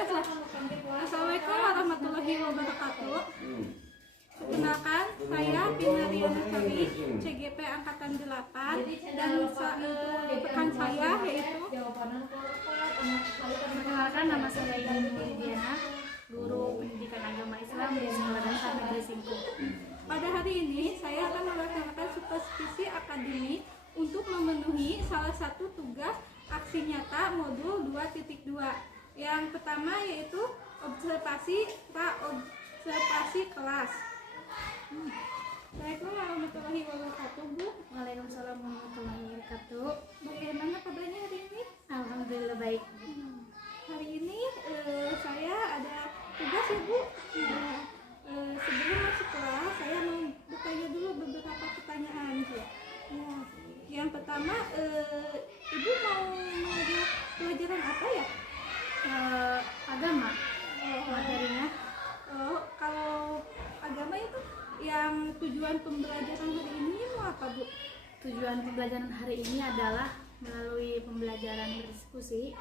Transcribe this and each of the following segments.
Assalamualaikum warahmatullahi wabarakatuh. Perkenalkan, saya Pinariana Sari, CGP Angkatan 8, dan rekan saya yaitu. Perkenalkan, nama saya Ibu Diana, guru pendidikan agama Islam di Sekolah Dasar Negeri Singkung. Pada hari ini, saya akan melaksanakan supervisi akademik untuk memenuhi salah satu tugas aksi nyata modul 2.2. Yang pertama yaitu observasi kelas. Assalamualaikum warahmatullahi wabarakatuh, Bu. Waalaikumsalam warahmatullahi wabarakatuh. Bagaimana kabarnya hari ini? Alhamdulillah baik. Hari ini saya ada tugas ya, Bu. Sebelum masuk kelas, saya mau bertanya dulu beberapa pertanyaan, Bu. Yang pertama, Ibu mau mengajar pelajaran apa ya? Agama materinya. Kalau agama itu yang tujuan pembelajaran hari ini mau apa, Bu? Tujuan pembelajaran hari ini adalah melalui pembelajaran berdiskusi.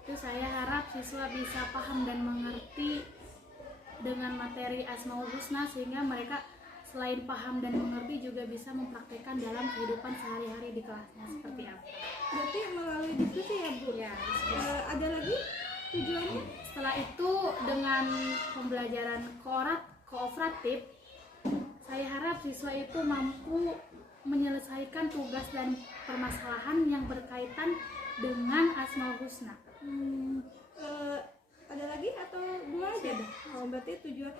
Itu saya harap siswa bisa paham dan mengerti dengan materi Asmaul Husna, sehingga mereka selain paham dan mengerti juga bisa mempraktekkan dalam kehidupan sehari-hari di kelasnya seperti apa. Berarti melalui diskusi ya, Bu? Ya, ada lagi tujuannya? Setelah itu dengan pembelajaran kooperatif, saya harap siswa itu mampu menyelesaikan tugas dan permasalahan yang berkaitan dengan Asmaul Husna. Ada lagi atau dua aja? Berarti tujuan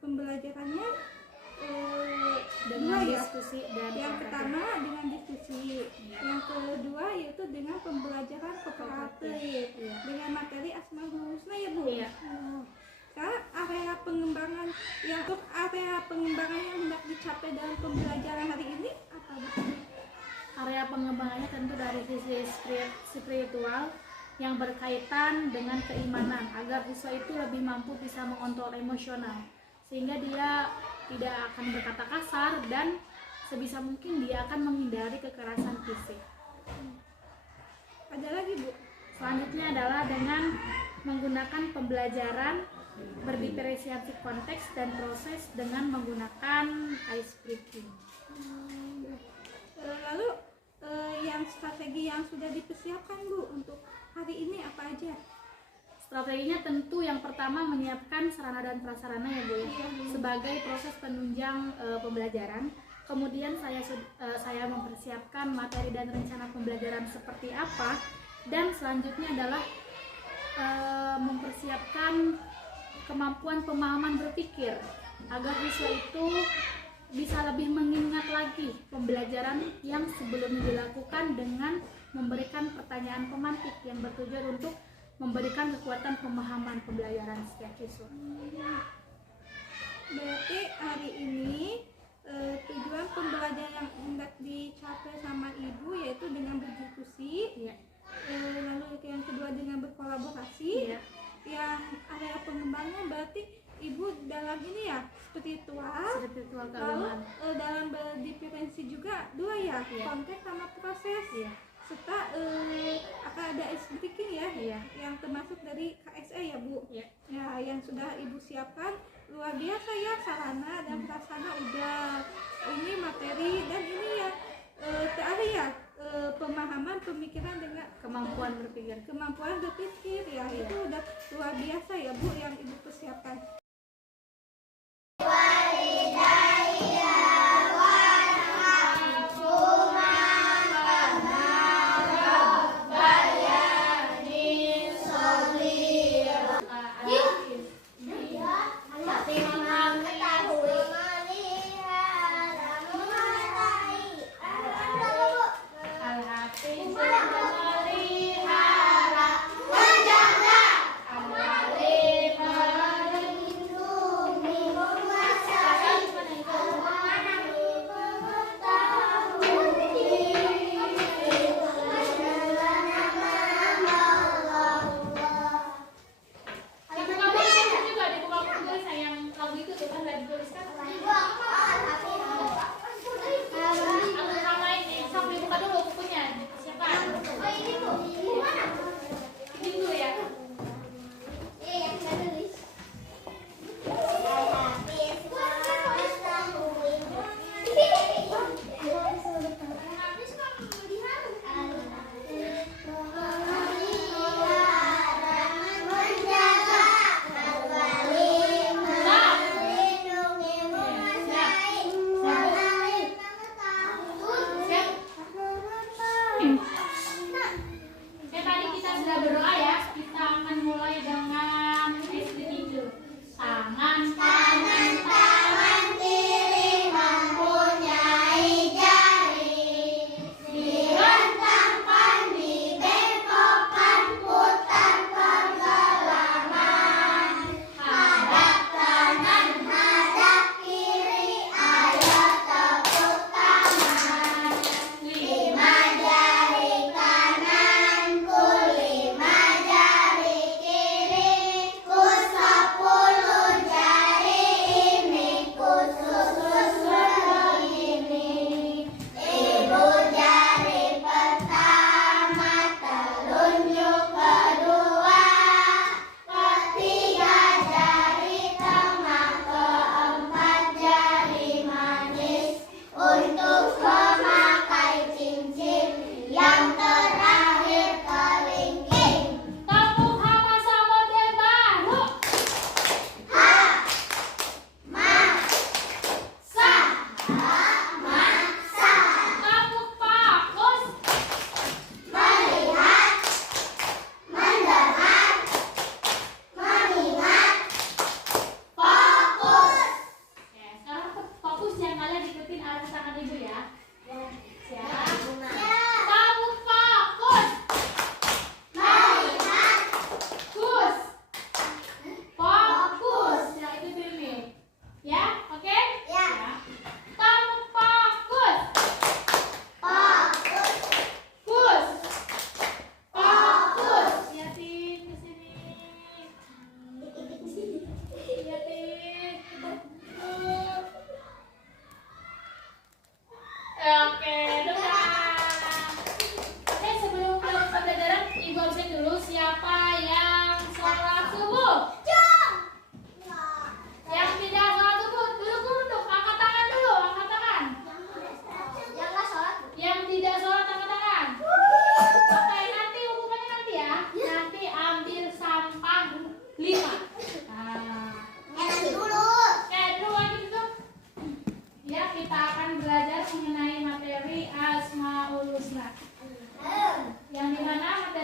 pembelajarannya dengan dua ya? diskusi dan Yang pertama dengan diskusi, yang kedua yaitu dengan pembelajaran kooperatif dengan materi Asmaul Husna ya, Bu? Iya. Sekarang area pengembangan yang hendak dicapai dalam pembelajaran hari ini apa, Bu? Area pengembangannya tentu dari sisi spiritual yang berkaitan dengan keimanan, agar siswa itu lebih mampu bisa mengontrol emosional, sehingga dia tidak akan berkata kasar dan sebisa mungkin dia akan menghindari kekerasan fisik. Ada lagi, Bu? Selanjutnya adalah dengan menggunakan pembelajaran berdiferensiasi konteks dan proses dengan menggunakan ice breaking. Lalu yang strategi yang sudah dipersiapkan, Bu, untuk hari ini apa aja? Strateginya tentu yang pertama menyiapkan sarana dan prasarana ya, Bu, sebagai proses penunjang pembelajaran. Kemudian saya mempersiapkan materi dan rencana pembelajaran seperti apa, dan selanjutnya adalah mempersiapkan kemampuan pemahaman berpikir agar siswa itu bisa lebih mengingat lagi pembelajaran yang sebelumnya dilakukan dengan memberikan pertanyaan pemantik yang bertujuan untuk memberikan kekuatan pemahaman pembelajaran setiap siswa. Berarti hari ini tujuan pembelajaran yang hendak dicapai sama Ibu yaitu dengan berdiskusi, lalu yang kedua dengan berkolaborasi, yang area pengembangan berarti Ibu dalam ini ya spiritual keagamaan. Lalu dalam berdiferensi juga dua ya, konteks sama proses, serta akan ada speaking ya, yang termasuk dari KSE ya, Bu. Ya, yang sudah Ibu siapkan luar biasa ya, sarana dan prasarana udah, ini materi dan ini ya terakhir ya pemahaman pemikiran dengan kemampuan berpikir ya, itu udah luar biasa ya, Bu, yang Ibu persiapkan.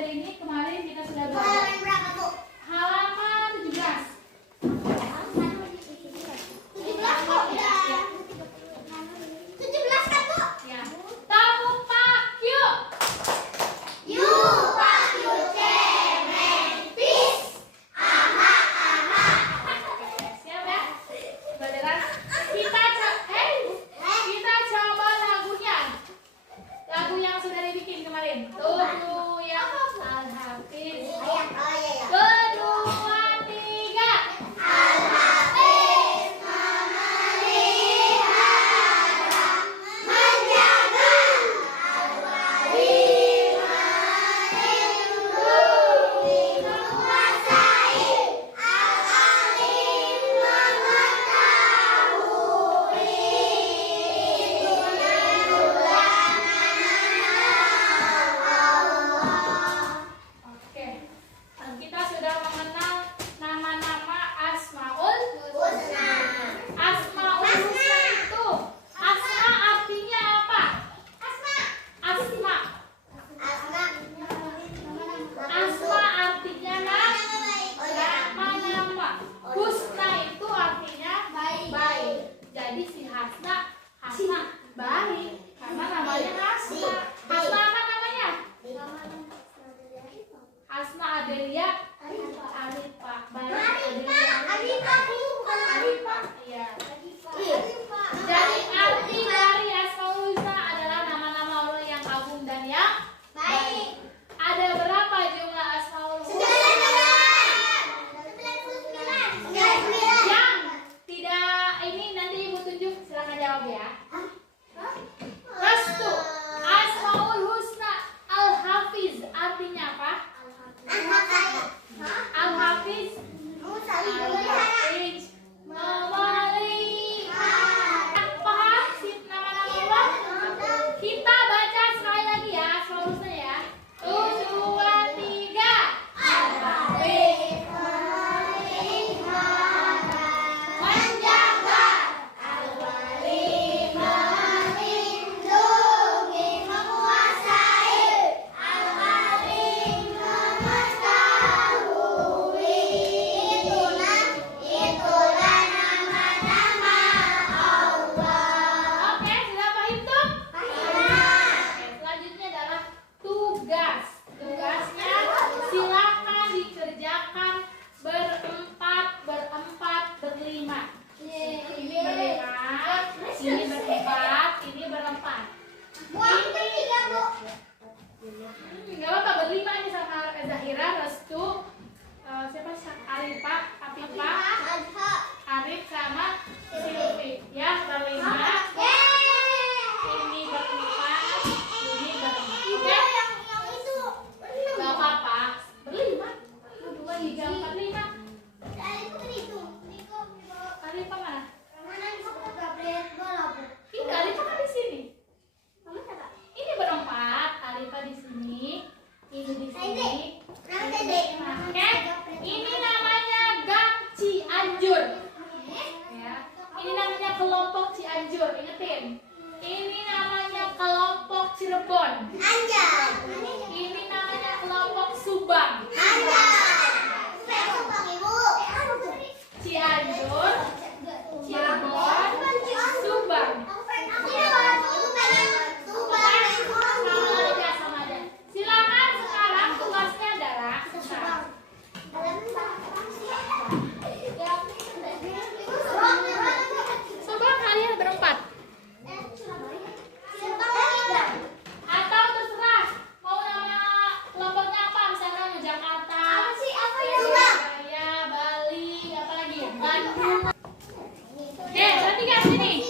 materi ini kemarin kita sudah belajar. Halaman 17. Ya. Tamu Pak yuk. Siap ya? Beneran? Kita coba lagunya. Lagu yang sudah dibikin kemarin. Tujuh yang Al-Hafiz. Kedua, tiga. Oke. Kita sudah mengenal nama-nama Asmaul Husna. Asmaul Husna itu asma artinya apa? Asma. Asma artinya nama-nama. Husna itu artinya baik. Jadi si Hasna baik karena namanya Hasna. Hasna apa namanya? Hasna Adelia Arifa. Baik Arifa. Iya. Jadi arti dari Asmaul Husna adalah nama-nama Allah yang agung dan yang baik. Ada berapa jumlah Asmaul Husna? Yang tidak ini nanti Ibu tunjuk, silakan jawab ya. Restu. Asmaul Husna Al-Hafiz artinya apa? Al-Hafiz. Al-Hafiz memelihara. Paham sih nama-nama Allah? Kita baca sekali lagi ya Asmaul Husna ya. 1, 2, 3. Al-Hafiz menjaga. Al-Wali melindungi, menguasai. Al-Alim mengetahui. Itulah nama-nama Allah. Oke, sudah paham tuh? Oke, selanjutnya adalah tugas. Tugasnya silakan dikerjakan berempat, berlima. Ini berempat, ini berempat. Enggak apa-apa, berlima ini sama Zahira, Restu, siapa sih? Arifah, Arif sama Silvi. Ya, berlima. Ini berempat, ini berempat. Oke? Enggak apa-apa. Berlima. 1, 2, 3, 4, 5. Arifah mana? Ini Arifah kan di sini. Ini berempat, Arifah di sini, ini di sini. Oke, ini namanya gang Cianjur. Ya, ini namanya kelompok Cianjur. Ingetin. Ini namanya kelompok Cirebon. Ini namanya kelompok Subang. Cianjur, Cirebon, Subang. Sama aja. Silakan sekarang tugasnya adalah Subang kalian berempat. Atau terserah mau nama kelompoknya apa, misalnya Jakarta, Surabaya, Bali, apa lagi ya? Bandung. Oke, perhatikan sini.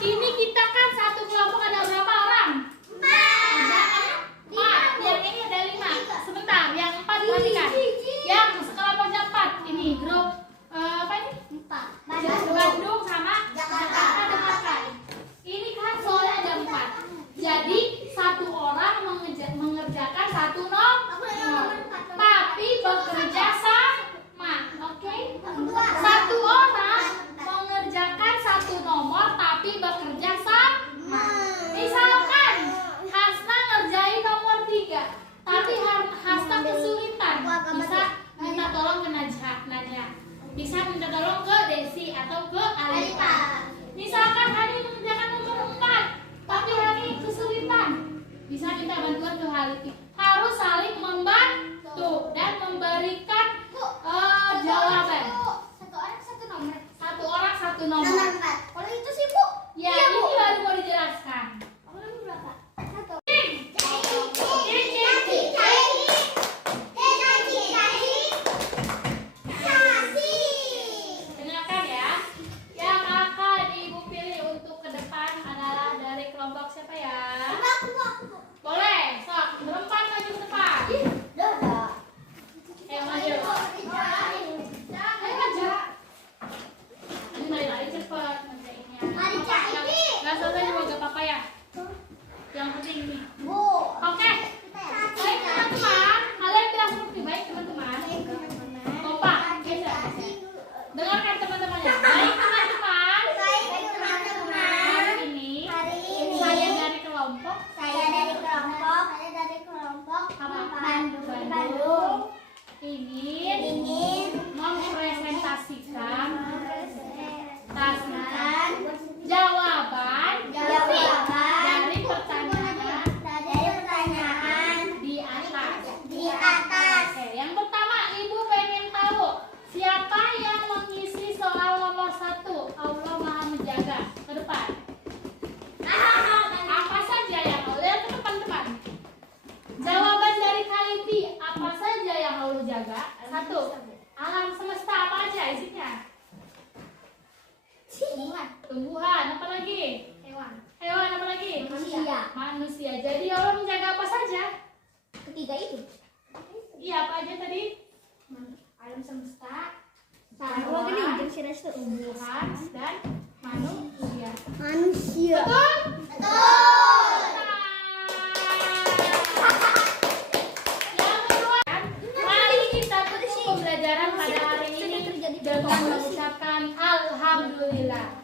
Ini kita kan satu kelompok ada berapa orang? 4. Yang ini ada 5. Sebentar, yang 4 perhatikan. Yang sekelompoknya 4. Ini grup apa ini? 4. Bandung sama Jakarta, dengarkan. Ini kan soalnya ada 4. Jadi satu orang mengerjakan satu nomor, tapi bekerja sama. Oke? Satu orang mengerjakan satu nomor tapi bekerja sama. Misalkan Hasna ngerjain nomor 3, tapi Hasna jaga. Satu, alam semesta apa aja isinya? Tumbuhan, apa lagi? Hewan, apa lagi? Manusia. Jadi Allah menjaga apa saja? Ketiga itu. Iya, apa aja tadi? Alam semesta, Tumbuhan, dan manusia. manusia. Betul? Yang kedua, mari kita tutup pembelajaran pada hari ini dengan mengucapkan Alhamdulillah.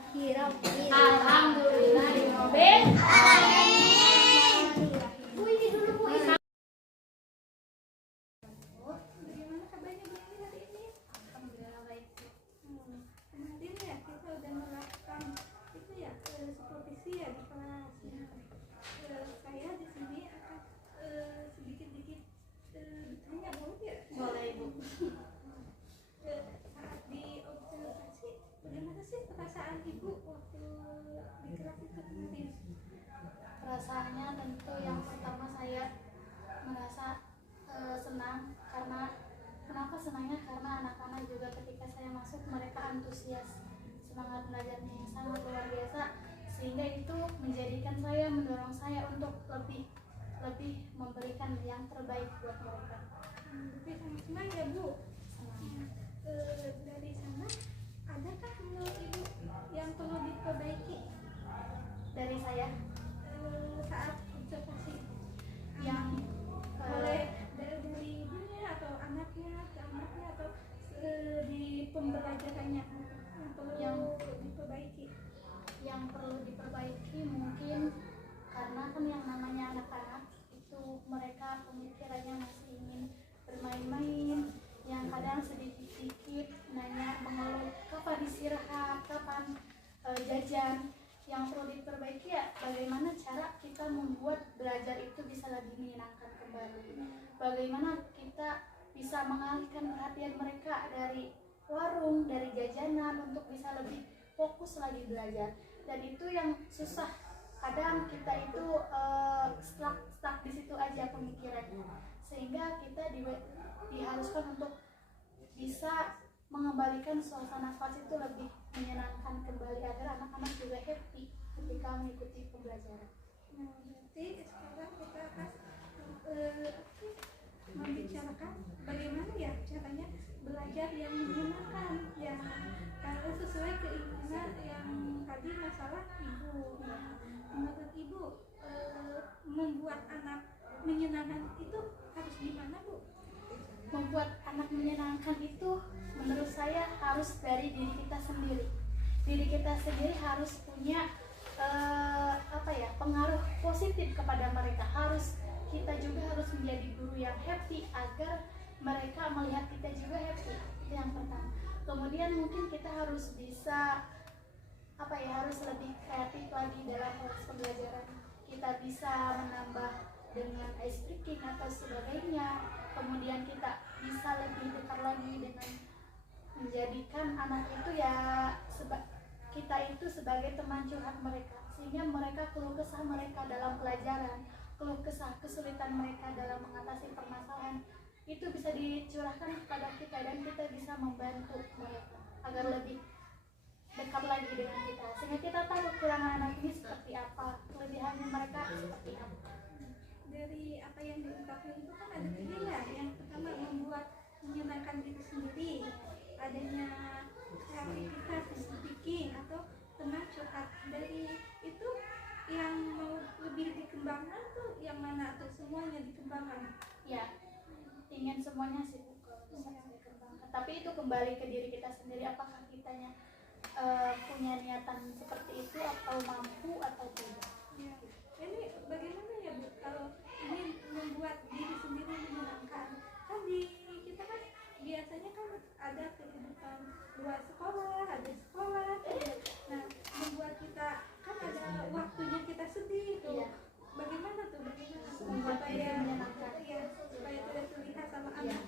Alhamdulillah. Bagaimana kabarnya Bu Eni hari ini? Alhamdulillah baik. Kemarin ya kita udah melakukan itu ya supervisi ya di kelas. Saya di sini akan sedikit-sedikit bertanya, boleh ya? Boleh, Ibu. Saat diobservasi, bagaimana sih perasaan Ibu waktu di kelas itu kemarin? Perasaannya tentu yang pertama saya merasa senang karena kenapa senangnya karena anak-anak juga ketika saya masuk mereka antusias, semangat belajarnya yang sangat luar biasa, sehingga itu menjadikan saya, mendorong saya untuk lebih memberikan yang terbaik buat mereka. Tapi sangat senang ya Bu. Senang. Dari sana adakah menurut Ibu yang perlu diperbaiki Dari saya saat observasi yang oleh dari ibunya atau anaknya ke anaknya atau di pembelajarannya yang perlu diperbaiki? yang perlu diperbaiki mungkin karena kan yang namanya anak-anak itu mereka pemikirannya masih ingin bermain-main, yang kadang sedikit-sedikit nanya mengeluh kapan istirahat, kapan jajan. Yang perlu diperbaiki ya bagaimana cara kita membuat belajar itu bisa lebih menyenangkan kembali, bagaimana kita bisa mengalihkan perhatian mereka dari warung, dari jajanan untuk bisa lebih fokus lagi belajar. Dan itu yang susah, kadang kita itu stuck di situ aja pemikirannya, sehingga kita diharuskan untuk bisa mengembalikan suasana kelas itu lebih menyenangkan kembali agar anak-anak juga happy ketika mengikuti pembelajaran. Nah, berarti sekarang kita akan membicarakan bagaimana ya caranya belajar yang menyenangkan, yang sesuai keinginan yang tadi masalah Ibu. Nah, menurut Ibu membuat anak menyenangkan itu harus gimana Bu? Membuat anak menyenangkan itu menurut saya harus dari diri kita sendiri. Diri kita sendiri harus punya pengaruh positif kepada mereka. Kita juga harus menjadi guru yang happy agar mereka melihat kita juga happy. Itu yang pertama. Kemudian mungkin kita harus bisa harus lebih kreatif lagi dalam proses pembelajaran. Kita bisa menambah dengan ice breaking atau sebagainya. Kemudian kita bisa lebih dekat lagi dengan menjadikan anak itu kita itu sebagai teman curhat mereka, sehingga mereka keluh kesah mereka dalam pelajaran, keluh kesah kesulitan mereka dalam mengatasi permasalahan itu bisa dicurahkan kepada kita, dan kita bisa membantu mereka agar lebih dekat lagi dengan kita, sehingga kita tahu kekurangan anak ini seperti apa, kelebihannya mereka seperti apa. Dari apa yang diungkapkan itu kan ada tiga ya. Yang pertama membuat menyenangkan diri sendiri, adanya kreativitas, speaking atau teman curhat. Dari itu yang mau lebih dikembangkan tuh yang mana atau semuanya dikembangkan? Ya, ingin semuanya sih Bu, kalau bisa dikembangkan. Tapi itu kembali ke diri kita sendiri, apakah kitanya punya niatan seperti itu atau mampu atau tidak. Ya. Ini bagaimana ya Bu kalau ini membuat diri sendiri menyenangkan? Kan di kita kan biasanya kan ada kehidupan luar sekolah, ada sekolah. Nah, membuat kita kan ada waktunya kita sedih tuh. Iya. Bagaimana tuh? Bagaimana Membuat diri supaya menyenangkan. ya, supaya tidak terlihat sama anak.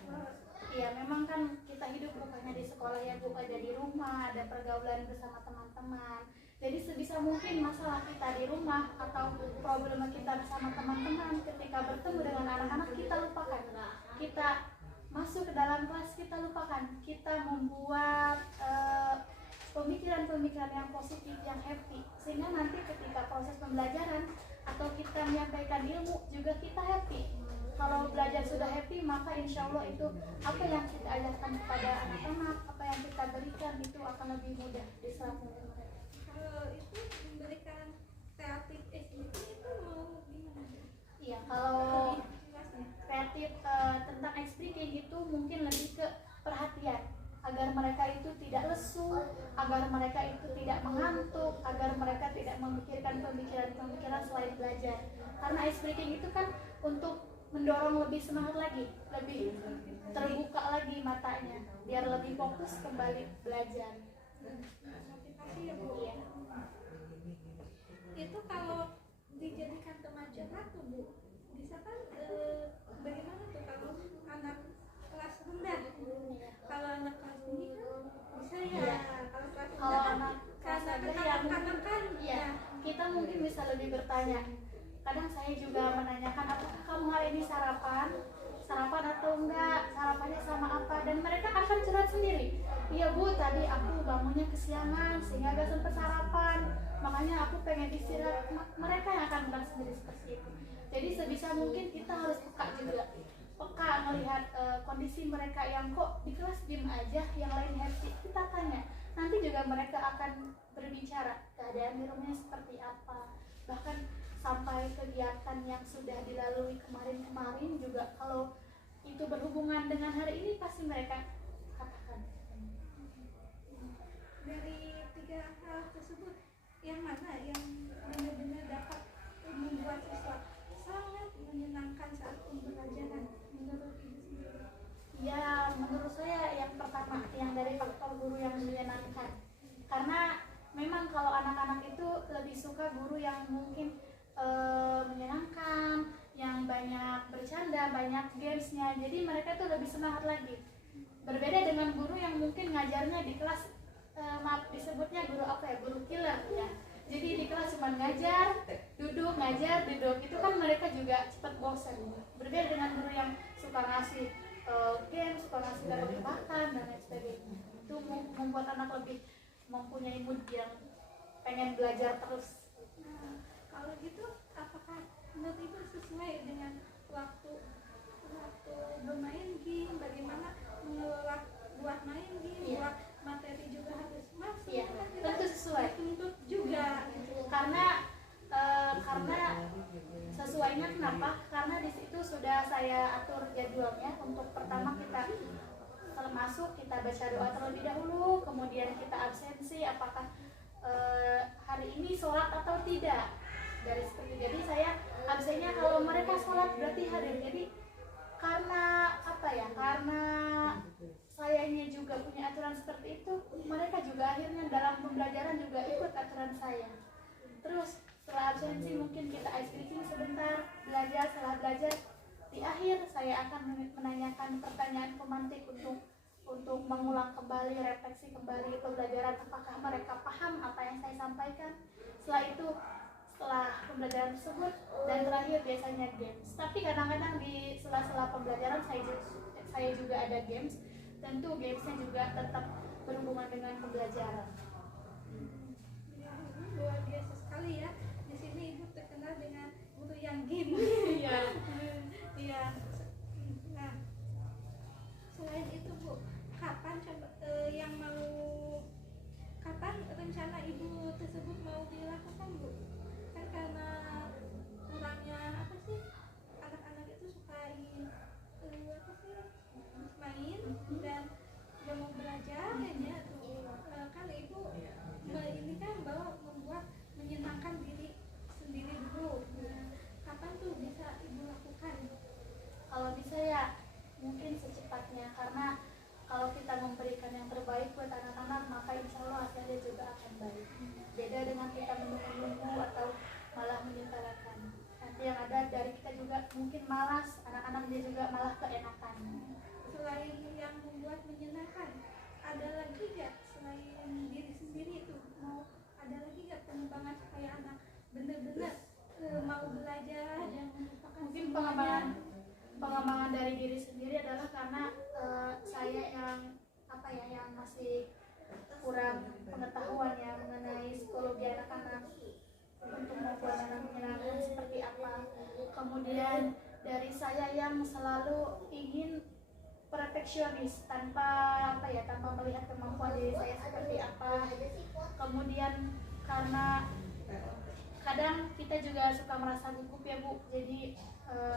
Iya, memang kan kita hidup bukannya di sekolah ya Bu, ada di rumah, ada pergaulan bersama teman-teman. Jadi sebisa mungkin masalah kita di rumah atau problem kita bersama teman-teman ketika bertemu dengan anak-anak kita lupakan. Kita masuk ke dalam kelas kita lupakan, kita membuat pemikiran-pemikiran yang positif, yang happy, sehingga nanti ketika proses pembelajaran atau kita menyampaikan ilmu juga kita happy. Kalau belajar sudah happy, maka insya Allah itu apa yang kita ajarkan kepada anak-anak, apa yang kita berikan itu akan lebih mudah diserap oleh mereka. Kalau itu memberikan kreatif activity itu mau gimana? Iya, kalau Lebih jelasnya. kreatif tentang speaking itu mungkin lebih ke perhatian, agar mereka itu tidak lesu, agar mereka itu tidak mengantuk, agar mereka tidak memikirkan pemikiran-pemikiran selain belajar. Karena speaking itu kan untuk mendorong lebih semangat lagi, lebih terbuka lagi matanya, biar lebih fokus kembali belajar. Motivasi ya Bu. Iya. Itu kalau dijadikan kemajuan tuh Bu, bisa kan bagaimana tuh kalau anak kelas rendah? Kalau anak kelas tinggi kan bisa ya. Iya. Kalau kelas Kalau rendah kan anak kelas karena rendah ya kekanak-kanakan kan Iya, kita mungkin bisa lebih bertanya. Kadang saya juga menanyakan, apakah kamu hari ini sarapan atau enggak, sarapannya sama apa, dan mereka akan curhat sendiri. Iya Bu, tadi aku bangunnya kesiangan sehingga gak sempat sarapan, makanya aku pengen istirahat. Mereka yang akan bilang sendiri seperti itu. Jadi sebisa mungkin kita harus peka melihat kondisi mereka yang kok di kelas diem aja, yang lain happy. Kita tanya, nanti juga mereka akan berbicara keadaan di rumahnya seperti apa, bahkan sampai kegiatan yang sudah dilalui kemarin juga kalau itu berhubungan dengan hari ini pasti mereka katakan. dari 3 hal tersebut yang mana yang benar-benar dapat membuat siswa sangat menyenangkan saat pembelajaran menurut Ibu sendiri? Ya, menurut saya yang pertama yang dari faktor guru yang menyenangkan, karena memang kalau anak-anak itu lebih suka guru yang mungkin menyenangkan, yang banyak bercanda, banyak gamesnya, jadi mereka tuh lebih semangat lagi. Berbeda dengan guru yang mungkin ngajarnya di kelas maaf disebutnya guru apa ya, guru killer ya. Jadi di kelas cuma ngajar, duduk, itu kan mereka juga cepat bosan. Berbeda dengan guru yang suka ngasih games, suka ngasih tebak-tebakan dan lain sebagainya. Itu membuat anak lebih mempunyai mood yang pengen belajar terus. Nah, kalau gitu apakah menurut Ibu sesuai dengan waktu bermain game, bagaimana mengelola buat main game, Iya. buat materi juga harus masuk, Iya, kan kita tentu sesuai. dituntut juga. Karena sesuainya kenapa? Karena di situ sudah saya atur jadwalnya. Untuk pertama kita setelah masuk kita baca doa terlebih dahulu, kemudian kita absensi apakah hari ini sholat atau tidak, dari seperti. Jadi saya absennya kalau mereka sholat berarti hadir. Jadi karena apa ya, karena sayanya juga punya aturan seperti itu, mereka juga akhirnya dalam pembelajaran juga ikut aturan saya. Terus setelah absensi mungkin kita ice breaking sebentar, belajar. Setelah belajar di akhir saya akan menanyakan pertanyaan pemantik untuk mengulang kembali, refleksi kembali pembelajaran, apakah mereka paham apa yang saya sampaikan. Setelah itu, setelah pembelajaran tersebut, dan terakhir biasanya games. Tapi kadang-kadang di sela-sela pembelajaran saya juga ada games. Tentu gamesnya juga tetap berhubungan dengan pembelajaran. Ya, luar biasa sekali ya. Di sini Ibu terkenal dengan guru yang game. Iya. Iya. Nah, selain itu Bu, kapan rencana Ibu tersebut mau dilakukan Bu? Kan karena kurangnya apa sih, anak-anak itu suka ingin apa sih, main dan gak mau belajar kayaknya tuh. Kan Ibu ini kan bahwa membuat menyenangkan diri sendiri dulu. Nah, kapan tuh bisa apa ya, yang masih kurang pengetahuan ya mengenai psikologi anak-anak untuk membuat anak menyenangkan seperti apa. Kemudian dari saya yang selalu ingin perfeksionis tanpa apa ya, tanpa melihat kemampuan diri saya seperti apa. Kemudian karena kadang kita juga suka merasa gugup ya Bu, jadi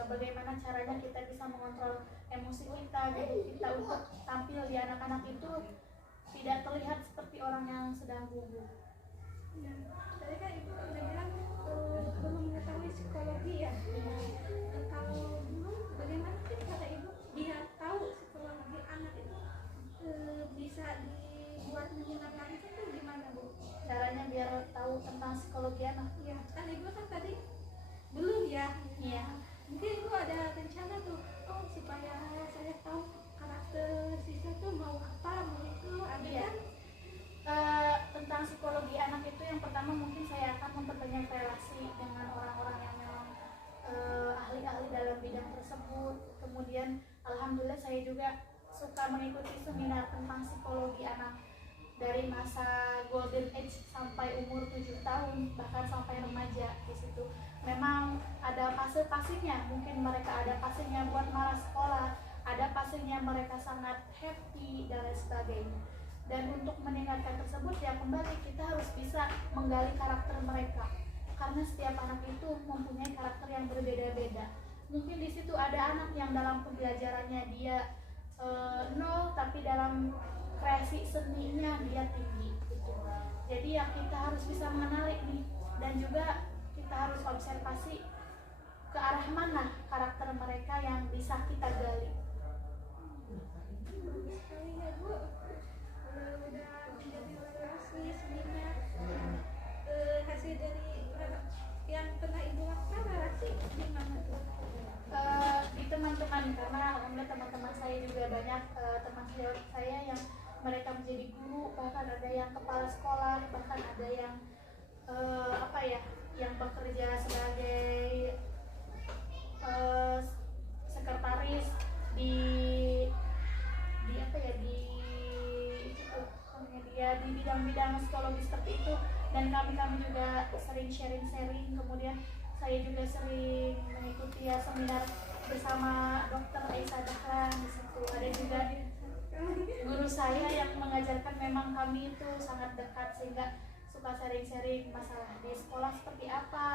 bagaimana caranya kita bisa mengontrol emosi kita, jadi kita untuk tampil di anak-anak itu tidak terlihat seperti orang yang sedang gugup. Ya, tadi kan ibu udah bilang belum mengetahui psikologi ya. Kalau dulu bagaimana sih kata ibu biar tahu psikologi anak itu bisa dibuat menyenangkan itu gimana Bu? Caranya biar tahu tentang psikologi anak. Ya kan ibu kan tadi belum ya. Iya. Mungkin ibu ada rencana tuh, oh supaya saya tahu karakter siswa tuh mau apa, mau itu ada Iya. kan? Tentang psikologi anak itu yang pertama mungkin saya akan memperbanyak relasi dengan orang-orang yang memang ahli-ahli dalam bidang tersebut. Kemudian alhamdulillah saya juga suka mengikuti seminar tentang psikologi anak dari masa golden age sampai umur 7 tahun bahkan sampai remaja. Di situ memang ada fase-fasenya, mungkin mereka ada fasenya buat malas sekolah, ada fasenya mereka sangat happy dan lain sebagainya. Dan untuk meningkatkan tersebut ya kembali kita harus bisa menggali karakter mereka, karena setiap anak itu mempunyai karakter yang berbeda-beda. Mungkin di situ ada anak yang dalam pembelajarannya dia 0, tapi dalam kreasi seninya dia tinggi gitu. Jadi ya kita harus bisa mengenali nih, dan juga kita harus observasi ke arah mana karakter mereka yang bisa kita gali. Bagus sekali ya Bu. Udah menjadi relasi seminar. Hasil dari yang pernah ibu lakukan relasi gimana tuh? Di teman-teman, karena alhamdulillah teman-teman saya juga banyak teman saya yang mereka menjadi guru, bahkan ada yang kepala sekolah, bahkan ada yang apa ya, yang bekerja sebagai sekretaris di apa ya, di dia di bidang-bidang psikologi seperti itu. Dan kami juga sering sharing-sharing. Kemudian saya juga sering mengikuti ya seminar bersama Dr. Aisyah Dahlan. Di situ ada juga guru saya yang mengajarkan, memang kami itu sangat dekat sehingga suka sharing-sharing masalah di sekolah seperti apa,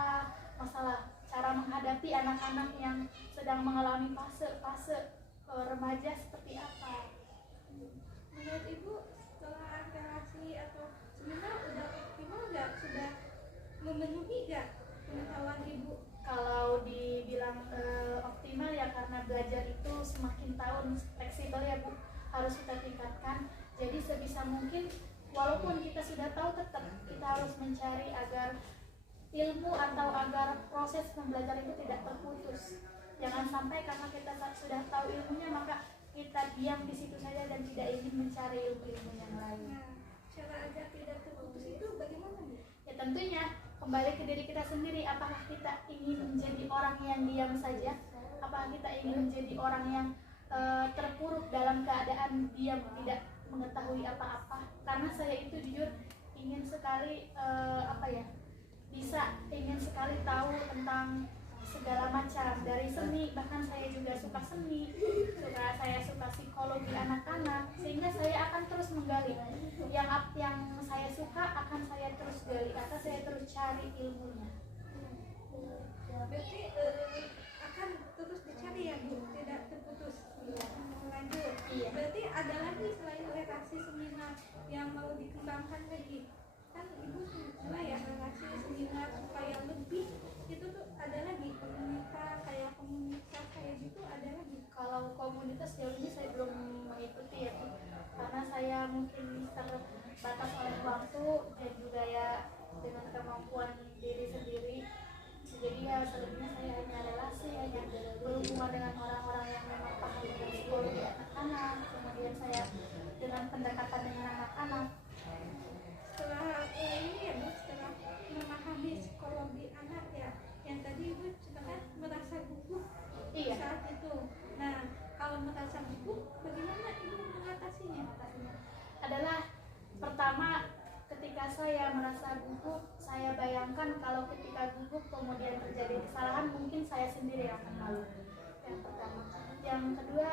masalah cara menghadapi anak-anak yang sedang mengalami fase remaja seperti apa. Menurut ibu setelah relasi atau seminar udah optimal nggak, sudah memenuhi nggak pengetahuan ibu? Kalau dibilang optimal ya, karena belajar itu semakin tahun fleksibel ya Bu, harus kita tingkatkan. Jadi sebisa mungkin walaupun kita sudah tahu, tetap kita harus mencari agar ilmu atau agar proses pembelajaran itu tidak terputus. Jangan sampai karena kita sudah tahu ilmunya maka kita diam di situ saja dan tidak ingin mencari ilmu-ilmu yang lain. Nah, cara agar tidak terputus itu bagaimana Bu? Ya tentunya kembali ke diri kita sendiri. Apakah kita ingin menjadi orang yang diam saja? Apakah kita ingin menjadi orang yang terpuruk dalam keadaan diam, tidak mengetahui apa-apa? Karena saya itu jujur ingin sekali ingin sekali tahu tentang segala macam dari seni. Bahkan saya juga suka seni, saya suka psikologi anak-anak, sehingga saya akan terus menggali yang saya suka, akan saya terus gali, akan saya terus cari ilmunya. Berarti akan terus dicari ya Bu, tidak terputus. Lanjut. Iya. Berarti ada lagi selain relasi seminar yang mau dikembangkan lagi. Kan ibu sudah ya relasi seminar supaya lebih itu tuh ada lagi komunitas kayak gitu ada lagi. Kalau komunitas jauh ini saya belum mengikuti ya, karena saya mungkin terbatas oleh waktu dan juga ya dengan kemampuan diri sendiri. Jadi ya selebihnya saya hanya relasi, hanya berhubungan dengan orang-orang yang memang paham dengan psikologi anak-anak. Kemudian saya dengan pendekatan dengan anak-anak. Setelah ini ya Bu, setelah memahami psikologi anak ya, yang tadi Ibu ceritakan merasa gugup Iya. saat itu. Nah, kalau merasa gugup, bagaimana Ibu mengatasinya? adalah pertama, ketika saya merasa gugup, saya bayangkan kalau ketika gugup kemudian terjadi kesalahan, mungkin saya sendiri yang akan malu. Yang pertama. Yang kedua,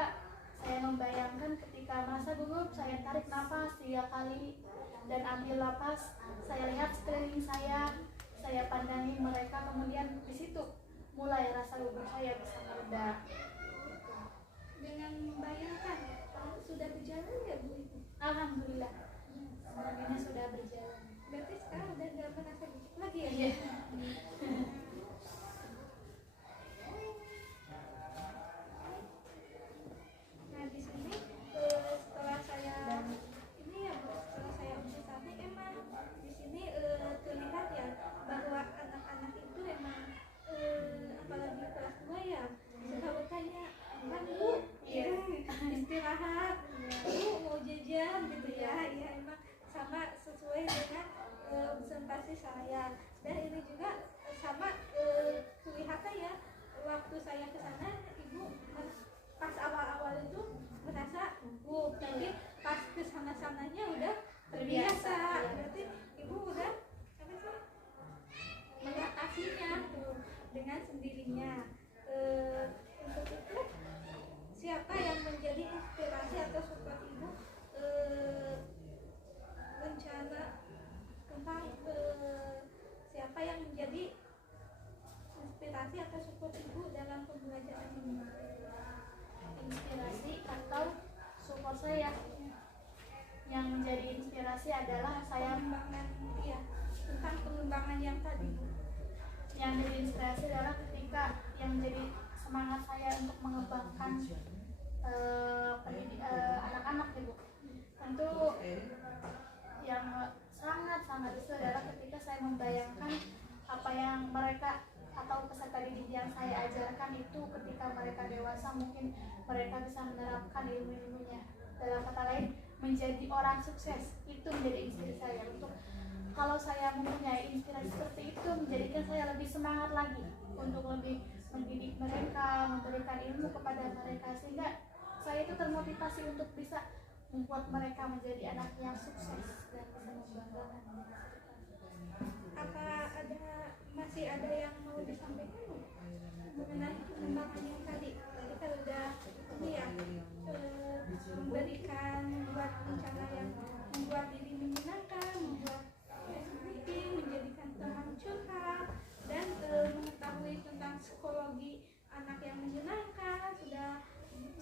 saya membayangkan ketika merasa gugup, saya tarik nafas 3 kali dan ambil napas. Saya lihat sekeliling saya pandangi mereka, kemudian di situ mulai rasa gugup saya bisa mereda. Dengan membayangkan sudah berjalan ya Bu Ibu? Alhamdulillah, semuanya sudah berjalan. Berarti sekarang udah nggak merasa gugup lagi ya? Iya. Nah di sini setelah saya ini ya Bu, setelah saya observasi emang di sini terlihat ya bahwa anak-anak itu emang apalagi kelas 2 ya suka bertanya, kan Bu istirahat, Bu mau jajan gitu ya. Ya emang sama sesuai dengan observasi saya, dan ini juga sama kelihatan ya waktu saya ke sana Ibu pas awal-awal itu merasa gugup, tapi pas kesana-sananya udah terbiasa. Berarti Ibu udah apa sih mengatasinya tuh dengan sendirinya. Untuk itu siapa yang menjadi inspirasi atau support Ibu rencana tentang siapa yang menjadi inspirasi atau support Ibu dalam pembelajaran ini? Inspirasi atau support saya yang menjadi inspirasi adalah saya Pengembangan, iya, tentang pengembangan yang tadi Bu. yang jadi inspirasi adalah ketika yang menjadi semangat saya untuk mengembangkan anak-anak Ibu. Tentu yang sangat itu adalah ketika saya membayangkan apa yang mereka atau peserta didik yang saya ajarkan itu ketika mereka dewasa mungkin mereka bisa menerapkan ilmu-ilmunya. Dalam kata lain, menjadi orang sukses. Itu menjadi inspirasi saya. Untuk kalau saya mempunyai inspirasi seperti itu, menjadikan saya lebih semangat lagi untuk lebih mendidik mereka, memberikan ilmu kepada mereka, sehingga saya itu termotivasi untuk bisa membuat mereka menjadi anak yang sukses dan bisa membanggakan. Apa masih ada yang mau disampaikan Bu? Mengenai pengembangan yang tadi kan udah ini ya memberikan membuat rencana yang membuat diri menyenangkan, membuat meeting, menjadikan teman curhat, dan mengetahui tentang psikologi anak yang menyenangkan, sudah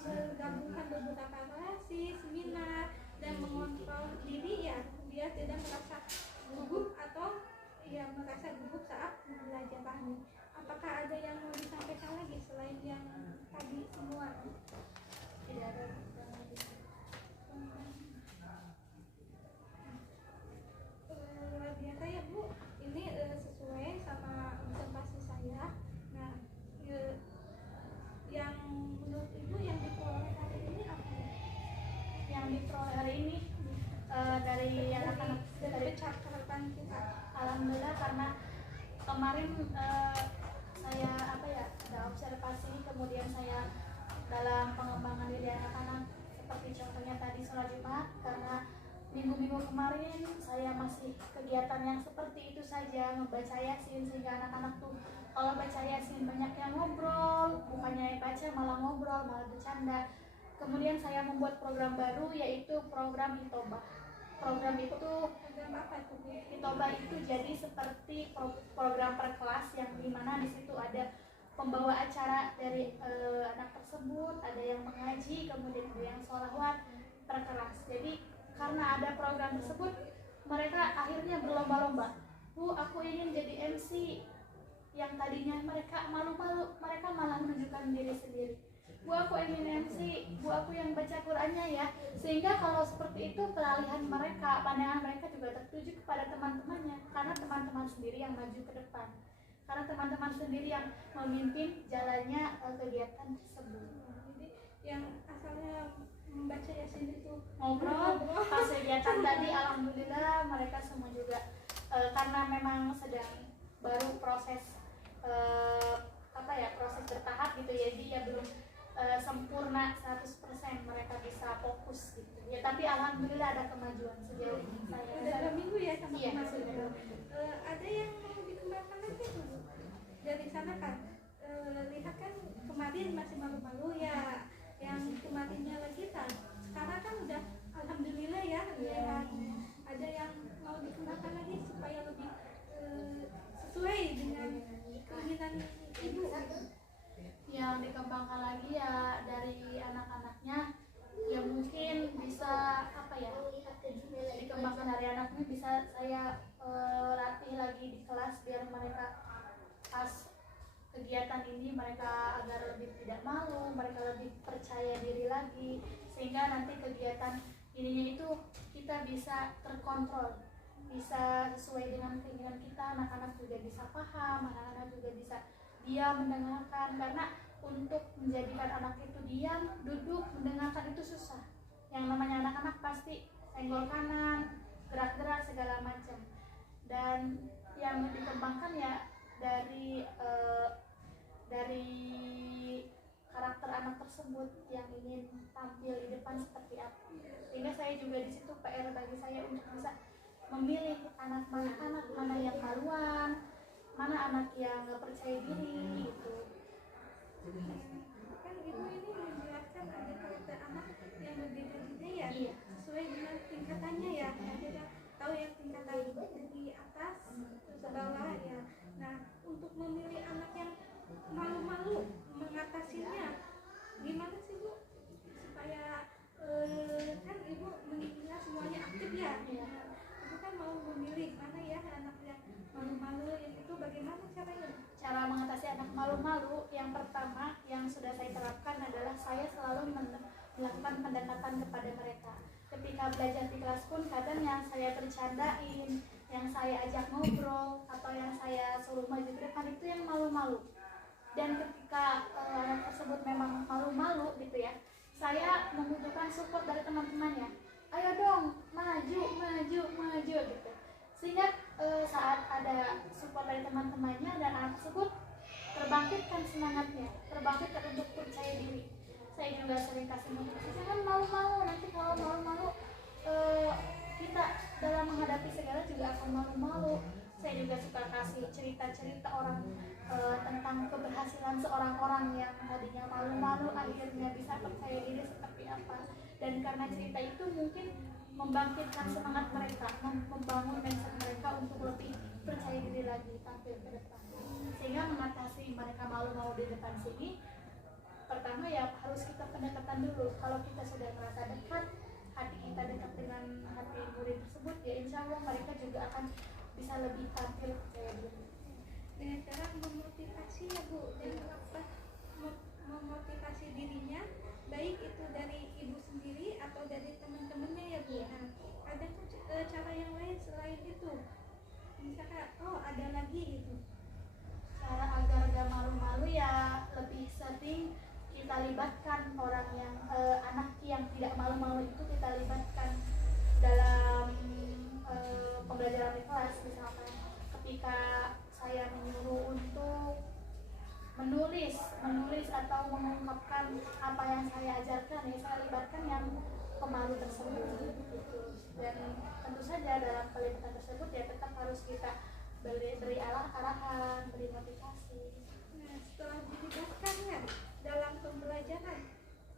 menggabungkan beberapa relasi, seminar, dan mengontrol diri ya biar tidak merasa gugup atau ya merasa gugup saat pembelajaran. Apakah ada yang mau disampaikan lagi selain yang tadi semua? Tidak ada. Luar biasa ya Bu, ini sesuai sama observasi saya. Nah, yang menurut Ibu yang diperoleh hari ini apa? Yang diperoleh hari ini dari anak-anak dari pencapaian kita. Alhamdulillah, karena kemarin saya ada observasi, kemudian saya dalam pengembangan diri anak-anak seperti contohnya tadi sholat Jumat, karena minggu-minggu kemarin saya masih kegiatan yang seperti itu saja, membaca Yasin, sehingga anak-anak tuh kalau baca Yasin banyak yang ngobrol, bukannya baca malah ngobrol, malah bercanda. Kemudian saya membuat program baru, yaitu program Hitobah. Program itu Program apa itu Bu? Hitobah itu jadi seperti program per kelas yang dimana di situ ada pembawa acara dari anak tersebut, ada yang mengaji, kemudian ada yang sholawat per kelas. Jadi karena ada program tersebut, mereka akhirnya berlomba-lomba. Bu, aku ingin jadi MC. Yang tadinya mereka malu-malu, mereka malah menunjukkan diri sendiri. Bu, aku ingin MC. Bu, aku yang baca Qur'annya ya. Sehingga kalau seperti itu, peralihan mereka, pandangan mereka juga tertuju kepada teman-temannya, karena teman-teman sendiri yang maju ke depan, karena teman-teman sendiri yang memimpin jalannya kegiatan tersebut. Jadi yang asalnya membaca Yasin itu Ngobrol pas kegiatan tadi, alhamdulillah mereka semua juga karena memang sedang baru proses proses bertahap gitu ya, jadi ya belum sempurna 100% mereka bisa fokus gitu. Ya tapi alhamdulillah ada kemajuan sejauh ini. Saya Udah 2 minggu ya sama Iya, kemarin. sudah 2 minggu. Ada yang mau dikembangkan lagi tuh Bu? Dari sana kan lihat kan kemarin masih malu-malu ya, yang kemarinnya lagi kan sekarang kan udah alhamdulillah ya, lihat ada yang mau dikembangkan lagi supaya lebih sesuai dengan keinginan ibu. Yang dikembangkan lagi ya dari anak-anaknya, ya mungkin bisa apa ya, dikembangkan dari anaknya, bisa saya latih lagi di kelas biar mereka pas kegiatan ini mereka agar lebih tidak malu, mereka lebih percaya diri lagi, sehingga nanti kegiatan ininya itu kita bisa terkontrol, bisa sesuai dengan keinginan kita. Anak-anak juga bisa paham, anak-anak juga bisa diam mendengarkan, karena untuk menjadikan anak itu diam, duduk, mendengarkan itu susah. Yang namanya anak-anak pasti senggol kanan, gerak-gerak segala macam. Dan yang dikembangkan ya dari karakter anak tersebut yang ingin tampil di depan seperti apa. Sehingga saya juga di situ PR bagi saya untuk bisa memilih anak mana yang maluan, mana anak yang nggak percaya diri gitu. Kan ibu ini menjelaskan ada karakter anak yang berbeda-beda ya, Iya. sesuai dengan tingkatannya ya. Kita tahu yang tingkatan di atas ke bawah ya. Nah, untuk memilih anak yang malu-malu mengatasinya gimana sih Bu, supaya kan ibu menginginkan semuanya aktif ya. Iya. Ibu kan mau memilih mana ya anak yang malu-malu, yang itu bagaimana caranya? Cara mengatasi anak malu-malu, yang pertama yang sudah saya terapkan adalah saya selalu melakukan pendekatan kepada mereka. Ketika belajar di kelas pun kadang yang saya bercandain, yang saya ajak ngobrol, atau yang saya suruh maju ke depan itu yang malu-malu. Dan ketika anak tersebut memang malu-malu gitu ya, saya membutuhkan support dari teman-temannya. Ayo dong, maju gitu. Sehingga saat ada support dari teman-temannya dan anak tersebut terbangkitkan semangatnya, terbangkitkan untuk percaya diri. Saya juga sering kasih motivasi, jangan malu-malu, nanti kalau malu-malu kita dalam menghadapi segala juga akan malu-malu. Saya juga suka kasih cerita-cerita orang tentang keberhasilan seorang orang yang tadinya malu-malu akhirnya bisa percaya diri seperti apa. Dan karena cerita itu mungkin membangkitkan semangat mereka, membangun mindset mereka untuk lebih percaya diri lagi tampil ke depan. Sehingga mengatasi mereka malu-malu di depan sini, pertama ya harus kita pendekatan dulu. Kalau kita sudah merasa dekat, hati kita dekat dengan hati murid tersebut, ya insya Allah mereka juga akan bisa lebih tampil percaya diri. Dengan cara memotivasi ya Bu, dan memotivasi dirinya, baik itu dari ibu sendiri atau dari teman-temannya ya Bu. Nah, ada cara yang lain selain itu? Misalkan, ada lagi gitu. Cara agar gak malu-malu ya lebih sering kita libatkan orang yang anak yang tidak malu-malu itu kita libatkan dalam pembelajaran di kelas. Misalkan ketika saya menyuruh untuk menulis atau mengungkapkan apa yang saya ajarkan, ya saya libatkan yang pemalu tersebut gitu. Dan tentu saja dalam pelibatan tersebut ya tetap harus kita beri arahan, beri motivasi. Nah, setelah dilibatkan ya dalam pembelajaran,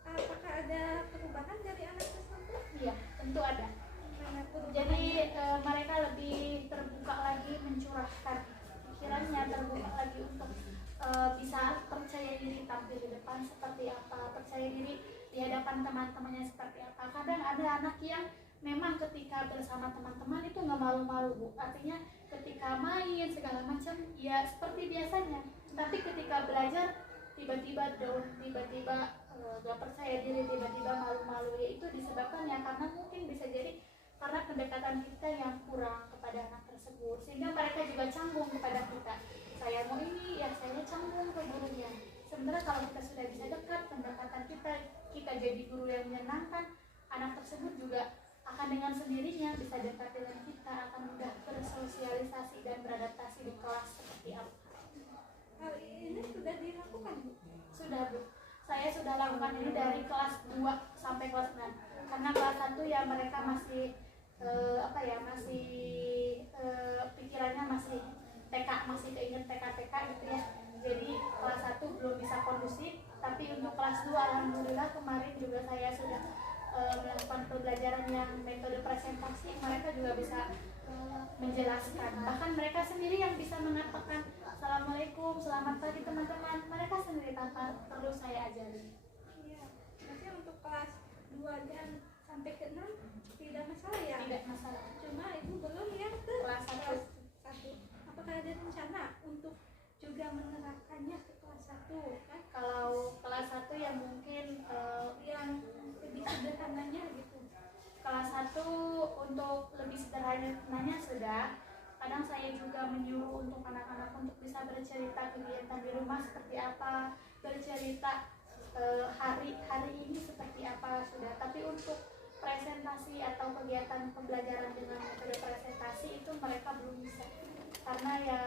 apakah ada perubahan dari anak tersebut? Iya, tentu ada. Jadi mereka lebih terbuka lagi mencurahkan pikirannya, terbuka lagi untuk bisa percaya diri tampil di depan seperti apa, percaya diri di hadapan teman-temannya seperti apa. Kadang ada anak yang memang ketika bersama teman-teman itu nggak malu-malu Bu, artinya ketika main segala macam ya seperti biasanya, tapi ketika belajar tiba-tiba down, tiba-tiba gak percaya diri, tiba-tiba malu-malu. Ya itu disebabkan ya karena mungkin bisa jadi karena pendekatan kita yang kurang kepada anak tersebut, sehingga mereka juga canggung kepada kita. Saya mau ini, ya saya canggung ke gurunya. Sebenarnya kalau kita sudah bisa dekat, pendekatan kita jadi guru yang menyenangkan, anak tersebut juga akan dengan sendirinya bisa dekat dengan kita, akan mudah bersosialisasi dan beradaptasi di kelas seperti apa. Hal ini sudah dilakukan Bu? Sudah Bu, saya sudah lakukan ini dari kelas 2 sampai kelas 6. Karena kelas 1 ya mereka masih masih pikirannya masih TK, masih keinget TK gitu ya. Jadi kelas 1 belum bisa kondusif, tapi untuk kelas 2 alhamdulillah kemarin juga saya sudah melakukan pembelajaran yang metode presentasi, mereka juga bisa menjelaskan. Bahkan mereka sendiri yang bisa mengatakan Assalamualaikum, selamat pagi teman-teman, mereka sendiri tanpa perlu saya ajari. Iya, berarti untuk kelas 2 dan sampai ke 6 tidak masalah ya? Tidak masalah. Cuma ibu belum yang ke Kelas 1. Apakah ada rencana untuk juga menerapkannya ke kelas 1 kan? Kalau kelas 1 yang mungkin Yang lebih sederhananya gitu. kelas 1 untuk lebih sederhananya sudah. Kadang saya juga menyuruh untuk anak-anak untuk bisa bercerita kegiatan di rumah seperti apa, bercerita hari ini seperti apa sudah. Tapi untuk presentasi atau kegiatan pembelajaran dengan metode presentasi itu mereka belum bisa, karena ya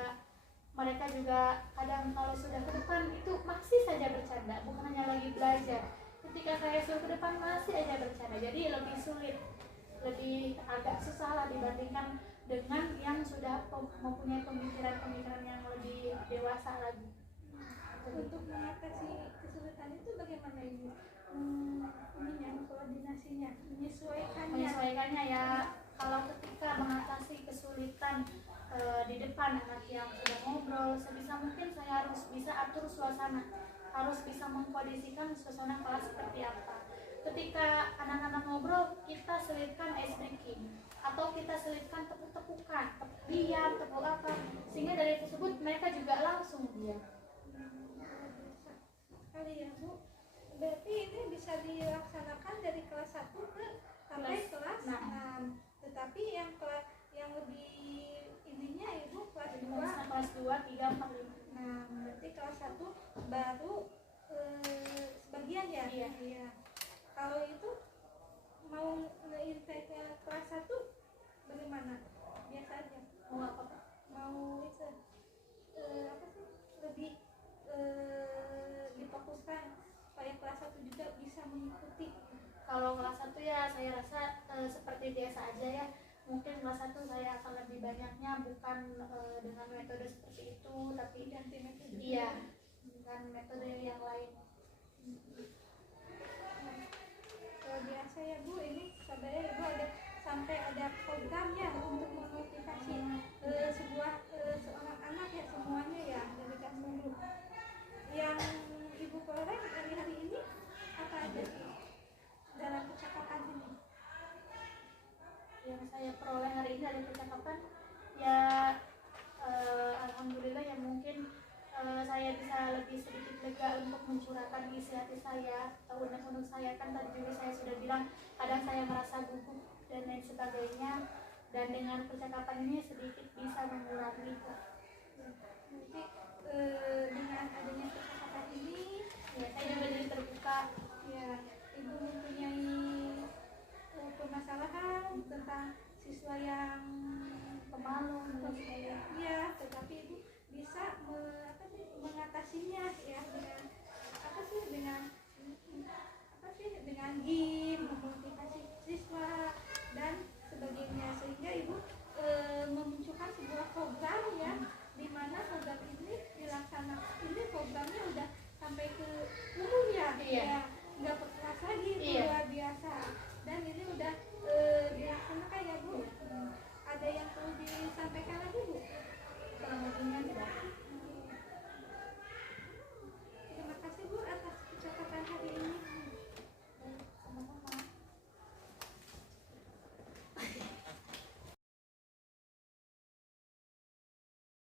mereka juga kadang kalau sudah ke depan itu masih saja bercanda, bukan hanya lagi belajar. Ketika saya suruh ke depan masih aja bercanda, jadi lebih sulit, lebih agak susah lah dibandingkan dengan yang sudah mempunyai pemikiran-pemikiran yang lebih dewasa lagi. Untuk mengatasi kesulitan itu bagaimana ibu? Koordinasinya, Menyesuaikannya ya, kalau ketika mengatasi kesulitan di depan anak yang sudah ngobrol, sebisa mungkin saya harus bisa atur suasana, harus bisa mengkondisikan suasana kelas seperti apa. Ketika anak-anak ngobrol, kita selipkan ice breaking atau kita selipkan tepuk-tepukan, tepuk diam, tepuk apa, sehingga dari tersebut mereka juga langsung diam. Sekali ya bu. Berarti ini bisa dilaksanakan dari kelas 1 ke sampai kelas 6. Tetapi yang lebih ininya ibu kelas 2. Kelas 2, 3, 4, 5. Nah, berarti kelas 1 baru sebagian ya? Iya. Kalau itu mau nge-invite kelas 1 bagaimana? Biasa aja. Mau apa Pak? Mau itu lebih difokuskan supaya kelas 1 juga bisa mengikuti. Kalau kelas 1 ya saya rasa seperti biasa aja ya. Mungkin kelas 1 saya akan lebih banyaknya bukan dengan metode seperti itu, tapi Ganti metode. iya, dengan metode yang lain. Biasa ya bu, ini sebenarnya ibu sampai ada program ya untuk memotivasi seorang anak ya, semuanya ya dari kelas 10. Yang ibu peroleh hari-hari ini apa aja sih dalam percakapan ini? Yang saya peroleh hari ini dari percakapan ya alhamdulillah ya, mungkin saya bisa lebih sedikit lega untuk mencurahkan isi hati saya atau unek-unek saya. Kan tadi juga saya sudah bilang kadang saya merasa gugup dan lain sebagainya, dan dengan percakapan ini sedikit bisa mengurangi itu. Nanti dengan adanya percakapan ini Ya, saya juga jadi terbuka. ya, ibu mempunyai permasalahan tentang siswa yang Pemalu, ya, tentang